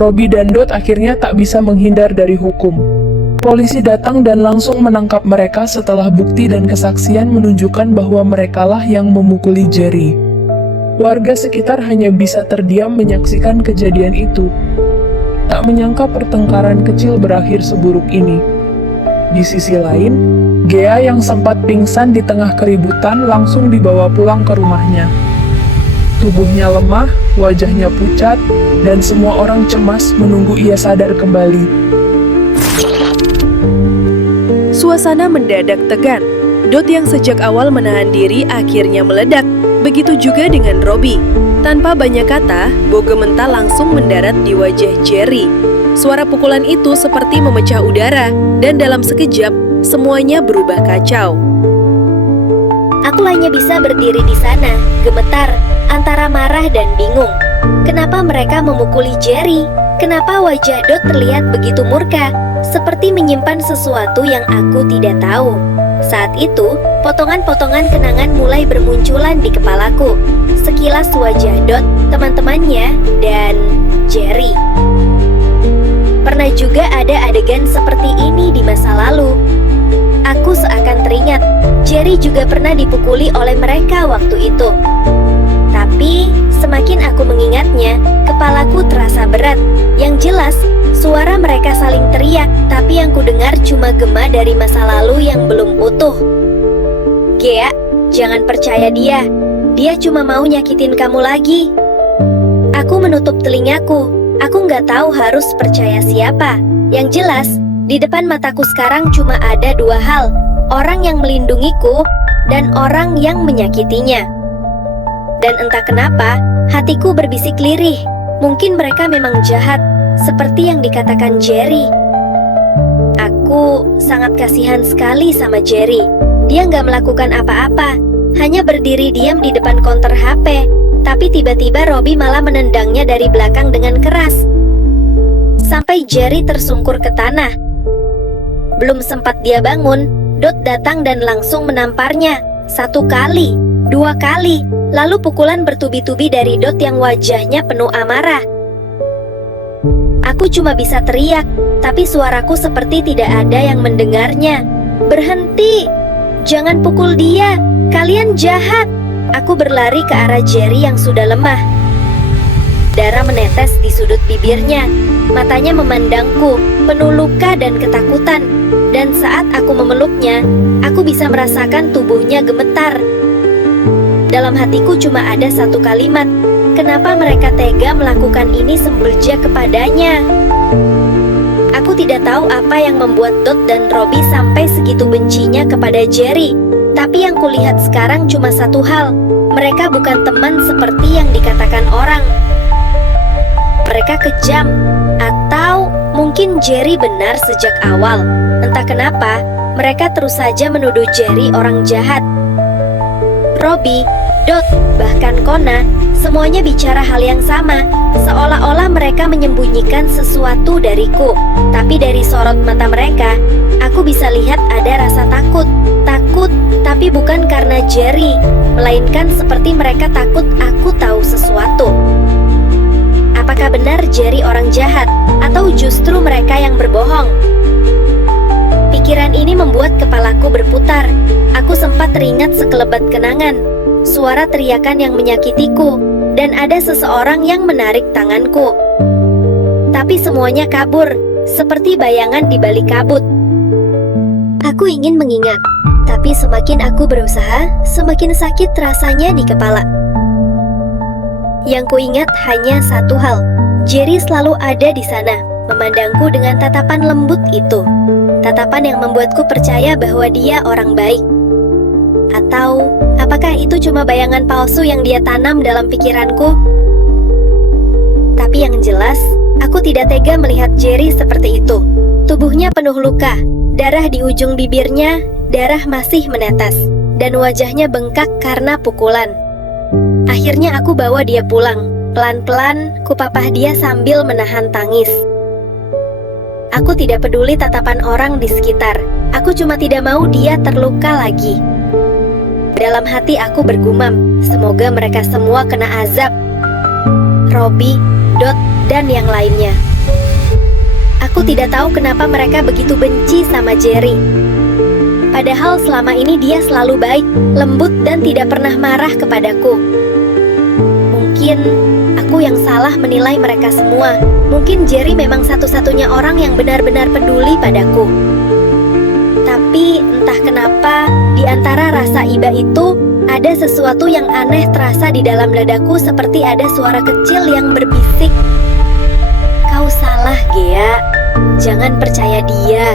Robby dan Dot akhirnya tak bisa menghindar dari hukum. Polisi datang dan langsung menangkap mereka setelah bukti dan kesaksian menunjukkan bahwa merekalah yang memukuli Jerry. Warga sekitar hanya bisa terdiam menyaksikan kejadian itu. Tak menyangka pertengkaran kecil berakhir seburuk ini. Di sisi lain, Gea yang sempat pingsan di tengah keributan langsung dibawa pulang ke rumahnya. Tubuhnya lemah, wajahnya pucat, dan semua orang cemas menunggu ia sadar kembali. Suasana mendadak tegang. Dot yang sejak awal menahan diri akhirnya meledak. Begitu juga dengan Robby. Tanpa banyak kata, Boga mentah langsung mendarat di wajah Jerry. Suara pukulan itu seperti memecah udara, dan dalam sekejap, semuanya berubah kacau. Aku hanya bisa berdiri di sana, gemetar, antara marah dan bingung. Kenapa mereka memukuli Jerry? Kenapa wajah Dot terlihat begitu murka, seperti menyimpan sesuatu yang aku tidak tahu? Saat itu, potongan-potongan kenangan mulai bermunculan di kepalaku. Sekilas wajah Dot, teman-temannya, dan Jerry. Pernah juga ada adegan seperti ini di masa lalu. Aku seakan teringat, Jerry juga pernah dipukuli oleh mereka waktu itu. Tapi, semakin aku mengingatnya, kepalaku terasa berat. Yang jelas, suara mereka saling teriak, tapi yang kudengar cuma gema dari masa lalu yang belum utuh. Gea, jangan percaya dia. Dia cuma mau nyakitin kamu lagi. Aku menutup telingaku. Aku nggak tahu harus percaya siapa. Yang jelas, di depan mataku sekarang cuma ada dua hal. Orang yang melindungiku, dan orang yang menyakitinya. Dan entah kenapa, hatiku berbisik lirih. Mungkin mereka memang jahat, seperti yang dikatakan Jerry. Aku sangat kasihan sekali sama Jerry. Dia nggak melakukan apa-apa, hanya berdiri diam di depan konter HP. Tapi tiba-tiba Robby malah menendangnya dari belakang dengan keras. Sampai Jerry tersungkur ke tanah. Belum sempat dia bangun, Dot datang dan langsung menamparnya. 1 kali, 2 kali, lalu pukulan bertubi-tubi dari Dot yang wajahnya penuh amarah. Aku cuma bisa teriak, tapi suaraku seperti tidak ada yang mendengarnya. Berhenti! Jangan pukul dia! Kalian jahat! Aku berlari ke arah Jerry yang sudah lemah. Darah menetes di sudut bibirnya. Matanya memandangku, penuh luka dan ketakutan. Dan saat aku memeluknya, aku bisa merasakan tubuhnya gemetar. Dalam hatiku cuma ada satu kalimat. Kenapa mereka tega melakukan ini sembelja kepadanya? Aku tidak tahu apa yang membuat Dot dan Robby sampai segitu bencinya kepada Jerry. Tapi yang kulihat sekarang cuma satu hal. Mereka bukan teman seperti yang dikatakan orang. Mereka kejam. Atau mungkin Jerry benar sejak awal. Entah kenapa, mereka terus saja menuduh Jerry orang jahat. Robby, Dot, bahkan Kona, semuanya bicara hal yang sama. Seolah-olah mereka menyembunyikan sesuatu dariku. Tapi dari sorot mata mereka, aku bisa lihat ada rasa takut. Takut, tapi bukan karena Jerry, melainkan seperti mereka takut aku tahu sesuatu. Apakah benar Jerry orang jahat, atau justru mereka yang berbohong? Pikiran ini membuat kepalaku berputar. Aku sempat teringat sekelebat kenangan, suara teriakan yang menyakitiku, dan ada seseorang yang menarik tanganku. Tapi semuanya kabur, seperti bayangan di balik kabut. Aku ingin mengingat, tapi semakin aku berusaha, semakin sakit rasanya di kepala. Yang kuingat hanya satu hal, Jerry selalu ada di sana, memandangku dengan tatapan lembut itu. Tatapan yang membuatku percaya bahwa dia orang baik. Atau, apakah itu cuma bayangan palsu yang dia tanam dalam pikiranku? Tapi yang jelas, aku tidak tega melihat Jerry seperti itu. Tubuhnya penuh luka, darah di ujung bibirnya, darah masih menetes, dan wajahnya bengkak karena pukulan. Akhirnya aku bawa dia pulang. Pelan-pelan, kupapah dia sambil menahan tangis. Aku tidak peduli tatapan orang di sekitar. Aku cuma tidak mau dia terluka lagi. Dalam hati aku bergumam, semoga mereka semua kena azab. Robby, Dot, dan yang lainnya. Aku tidak tahu kenapa mereka begitu benci sama Jerry. Padahal selama ini dia selalu baik, lembut, dan tidak pernah marah kepadaku. Mungkin aku yang salah menilai mereka semua. Mungkin Jerry memang satu-satunya orang yang benar-benar peduli padaku. Tapi entah kenapa, di antara rasa iba itu, ada sesuatu yang aneh terasa di dalam dadaku, seperti ada suara kecil yang berbisik. Kau salah, Gea. Jangan percaya dia.